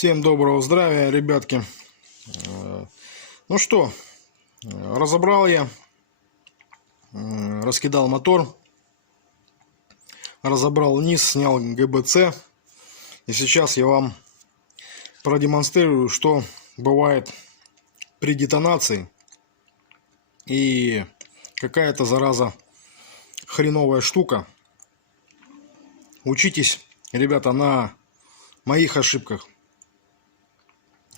Всем доброго здравия, ребятки. Ну что, разобрал я, раскидал мотор, разобрал низ, снял ГБЦ. И сейчас я вам продемонстрирую, что бывает при детонации. И какая-то, зараза, хреновая штука. Учитесь, ребята, на моих ошибках.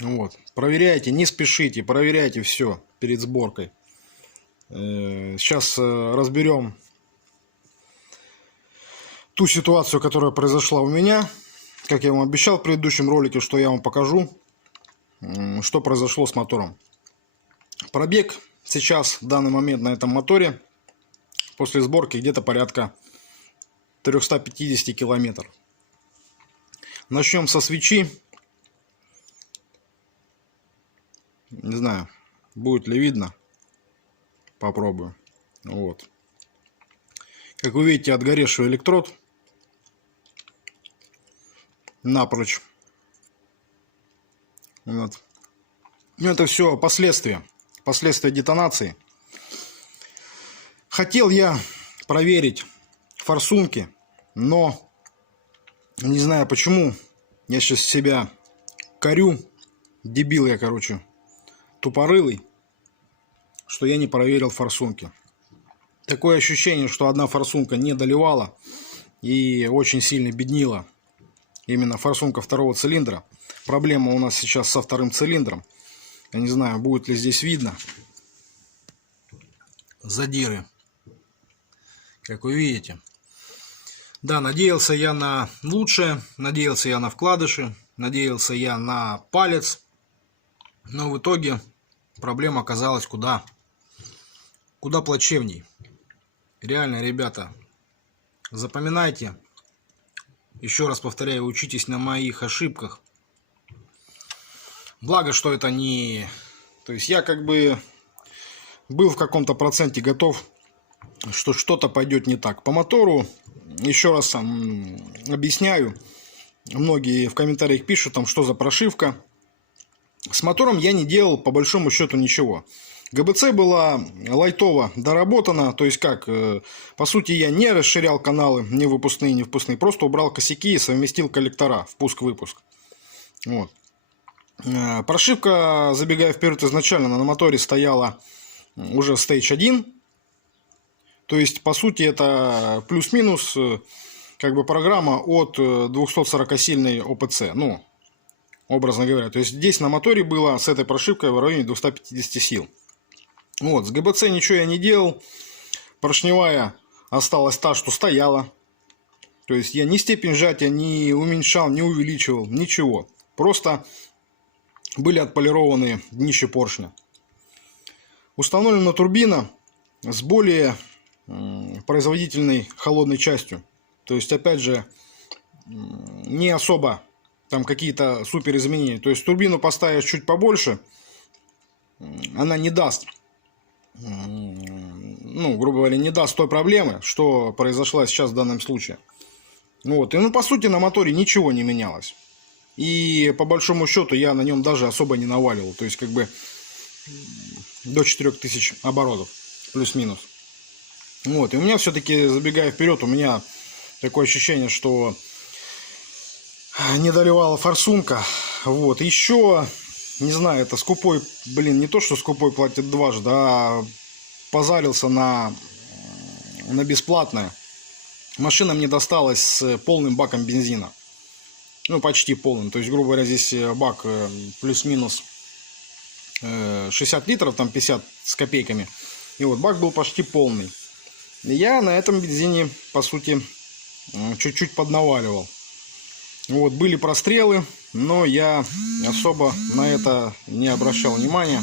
Вот. Проверяйте, не спешите, проверяйте все перед сборкой. Сейчас разберем ту ситуацию, которая произошла у меня. Как я вам обещал в предыдущем ролике, что я вам покажу, что произошло с мотором. Пробег сейчас, в данный момент на этом моторе, после сборки где-то порядка 350 километров. Начнем со свечи. Не знаю, будет ли видно. Попробую. Вот. Как вы видите, отгоревший электрод напрочь. Вот. Это все последствия детонации. Хотел я проверить форсунки, но не знаю почему. Я сейчас себя корю. Дебил я, короче. Тупорылый, что я не проверил форсунки. Такое ощущение, что одна форсунка не доливала и очень сильно беднила. Именно форсунка второго цилиндра. Проблема у нас сейчас со вторым цилиндром. Я не знаю, будет ли здесь видно. Задиры, как вы видите. Да, надеялся я на лучшее, надеялся я на вкладыши, надеялся я на палец. Но в итоге проблема оказалась куда плачевней. Реально, ребята, запоминайте. Еще раз повторяю, учитесь на моих ошибках. Благо, что это не... То есть я как бы был в каком-то проценте готов, что что-то пойдет не так. По мотору, еще раз объясняю. Многие в комментариях пишут, там, что за прошивка. С мотором я не делал по большому счету ничего. ГБЦ была лайтово доработана. То есть как, по сути, я не расширял каналы ни выпускные, ни впускные. Просто убрал косяки и совместил коллектора впуск-выпуск. Вот. Прошивка, забегая вперед, изначально на моторе стояла уже Stage 1. То есть, по сути, это плюс-минус как бы программа от 240-сильной ОПЦ. Ну, образно говоря. То есть, здесь на моторе было с этой прошивкой в районе 250 сил. Вот, с ГБЦ ничего я не делал. Поршневая осталась та, что стояла. То есть, я ни степень сжатия не уменьшал, не увеличивал, ничего. Просто были отполированы днища поршня. Установлена турбина с более производительной холодной частью. То есть, опять же, не особо там какие-то супер изменения. То есть, турбину поставишь чуть побольше, она не даст, ну, грубо говоря, не даст той проблемы, что произошла сейчас в данном случае. Вот. И, ну, по сути, на моторе ничего не менялось. И, по большому счету, я на нем даже особо не наваливал. То есть, как бы, до 4000 оборотов, плюс-минус. Вот. И у меня все-таки, забегая вперед, у меня такое ощущение, что не доливала форсунка. Вот. Еще, не знаю, это скупой, блин, не то, что скупой платит дважды, а позарился на бесплатное. Машина мне досталась с полным баком бензина. Ну, почти полным. То есть, грубо говоря, здесь бак плюс-минус 60 литров, там 50 с копейками. И вот бак был почти полный. И я на этом бензине, по сути, чуть-чуть поднаваливал. Вот, были прострелы, но я особо на это не обращал внимания.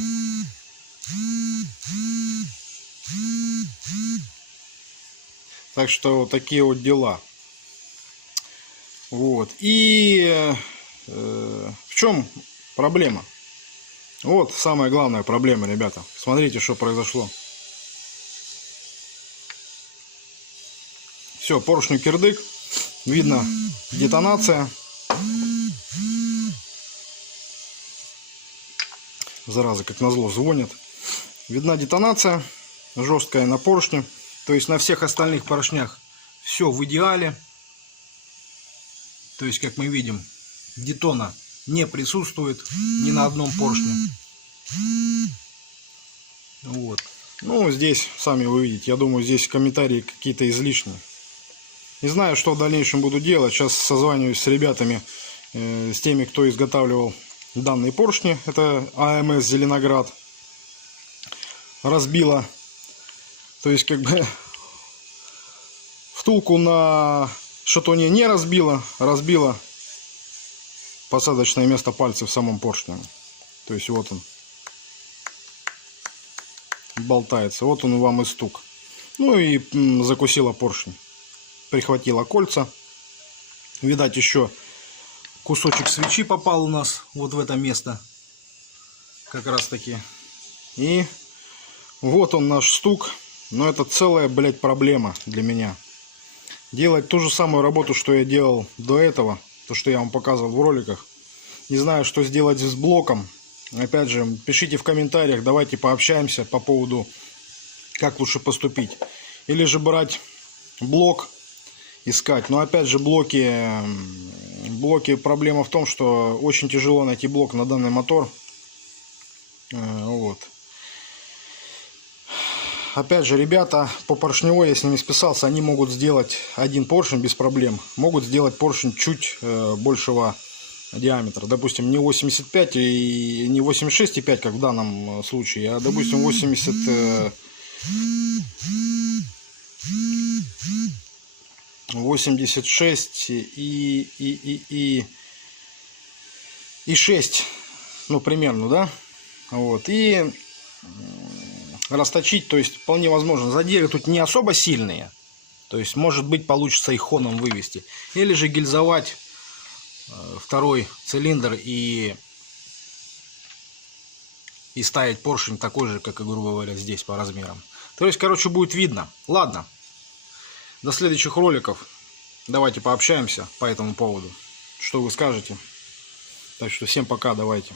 Так что вот такие вот дела. Вот. И в чем проблема? Вот самая главная проблема, ребята. Смотрите, что произошло. Все, поршню кирдык. Видно детонация. зараза, как назло, звонит. Видна детонация жесткая на поршне. То есть на всех остальных поршнях все в идеале. То есть, как мы видим, детона не присутствует ни на одном поршне. Вот. Ну, здесь, сами вы видите, я думаю, здесь комментарии какие-то излишние. Не знаю, что в дальнейшем буду делать. Сейчас созваниваюсь с ребятами, с теми, кто изготавливал данные поршни. Это АМС Зеленоград. Разбила, то есть, как бы, втулку на шатуне не разбила, разбила посадочное место пальца в самом поршне. То есть, вот он болтается. Вот он вам и стук. Ну и закусила поршень. Прихватила кольца. Видать, еще кусочек свечи попал у нас вот в это место. Как раз таки. И вот он наш стук. Но это целая, блядь, проблема для меня. Делать ту же самую работу, что я делал до этого. То, что я вам показывал в роликах. Не знаю, что сделать с блоком. Опять же, пишите в комментариях. Давайте пообщаемся по поводу, как лучше поступить. Или же брать блок, искать. Но опять же, блоки, проблема в том, что очень тяжело найти блок на данный мотор. Вот. Опять же, ребята по поршневой, я с ними списался, они могут сделать один поршень без проблем. Могут сделать поршень чуть большего диаметра. Допустим, не 85 и не 86,5, как в данном случае, а, допустим, 86 и 6, ну, примерно, да? Вот. И расточить, то есть, вполне возможно. Задиры тут не особо сильные. То есть, может быть, получится их хоном вывести. Или же гильзовать второй цилиндр и ставить поршень такой же, как и, грубо говоря, здесь по размерам. То есть, короче, будет видно. Ладно. До следующих роликов. Давайте пообщаемся по этому поводу. Что вы скажете? Так что всем пока, давайте.